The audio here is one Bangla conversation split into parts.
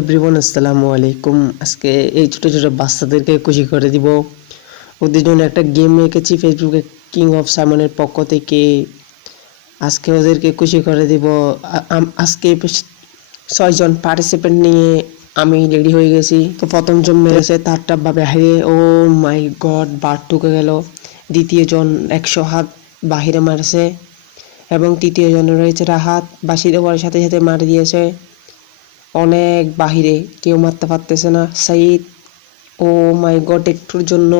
এভরিওয়ান, আসসালামু আলাইকুম। আজকে এই ছোট ছোট বাচ্চাদেরকে খুশি করে দিব। ওদের জন্য একটা গেম রেখেছি ফেসবুকে কিং অফ সাইমনের পক্ষ থেকে। আজকে ওদেরকে খুশি করে দিব। আজকে 6 জন পার্টিসিপেন্ট নিয়ে আমি রেডি হয়ে গেছি। তো প্রথম জন মেরেছে তারটা ভাবে হারিয়ে, ও মাই গড, বার ঢুকে গেল। দ্বিতীয় জন 100 হাত বাহিরে মারছে এবং তৃতীয় জন রয়েছে রাহাত, বাসি দেওয়ার সাথে সাথে মার দিয়েছে অনেক বাহিরে, কেউ মারতে পারতেছে না। সাইদ, ও মাই গড, একটুর জন্য।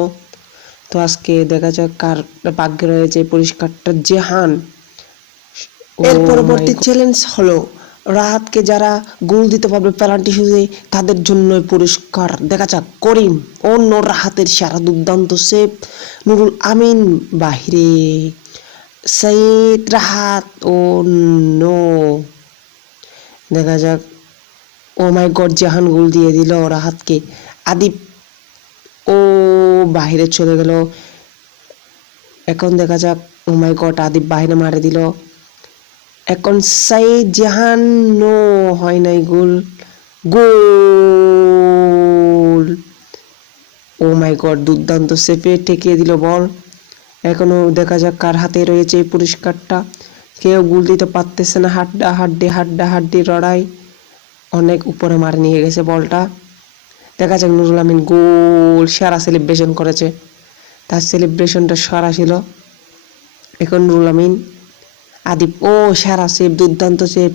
তো আজকে দেখা যাক কার ভাগ্যে রয়েছে পুরস্কারটা। জেহান। এর পরবর্তী চ্যালেঞ্জ হলো রাহাতকে যারা গোল দিতে পারবে পেনাল্টি শুধু তাদের জন্য পুরস্কার। দেখা যাক করিম, অন্য রাহাতের সারা দুর্দান্ত সেভ। নুরুল আমিন বাহিরে, সাইদ, রাহাত, ও নো। দেখা যাক, ও মাই গড, জাহান গোল দিয়ে দিল রাহাতকে। আদিব, ও বাহিরে চলে গেল। এখন দেখা যাক, ও মাই গড, আদিব বাহিরে মারে দিল। এখন সাইদ, জাহান, নো, হয় নাই গোল। গোল! ও মাই গড, দুর্দান্ত সেভে ঠেকিয়ে দিল বল। এখনো দেখা যাক কার হাতে রয়েছে এই পুরস্কারটা। কেউ গোল দিতে পারতেছে না। হাড্ডাহাড্ডি লড়াই, অনেক উপরে মারে নিয়ে গেছে বলটা। দেখা যাক নুরুল আমিন গোল, সেরা সেলিব্রেশন করেছে, তার সেলিব্রেশনটা সেরা ছিল। এখন নুরুল আমিন, আদিব, ও সেরা সেভ, দুর্দান্ত সেভ।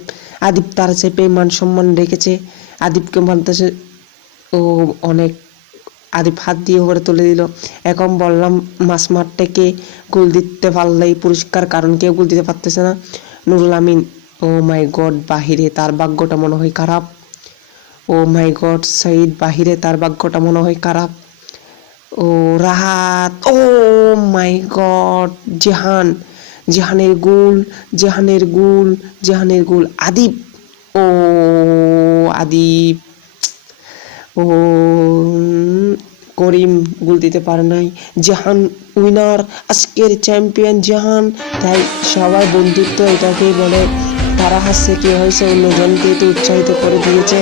আদিব তার সেভে মান সম্মান রেখেছে, আদিবকে মানতেছে। ও অনেক, আদিব হাত দিয়ে উপরে তুলে দিল। এখন বললাম মাছ মারটাকে গোল দিতে পারলেই পুরস্কার, কারণ কেউ গোল দিতে পারতেছে না। নুরুল আমিন, ও মাই গড, বাহিরে, তার ভাগ্যটা মনে হয় খারাপ। ও মাই গড, সাইদ বাহিরে, তার ভাগ্যটা মনে হয় খারাপ। ও রাহাত, ও মাই গড, জেহান, জেহানের গোল, জেহানের গোল, জেহানের গোল। আদিব, ও আদিব, ও করিম গোল দিতে পারে নাই। জাহান উইনার, আজকের চ্যাম্পিয়ন জাহান। তাই সবাই বন্ধুত্ব এটাকেই বলে। তারা হাসছে, কে হয়েছে অন্যজনকে তো উৎসাহিত করে দিয়েছে।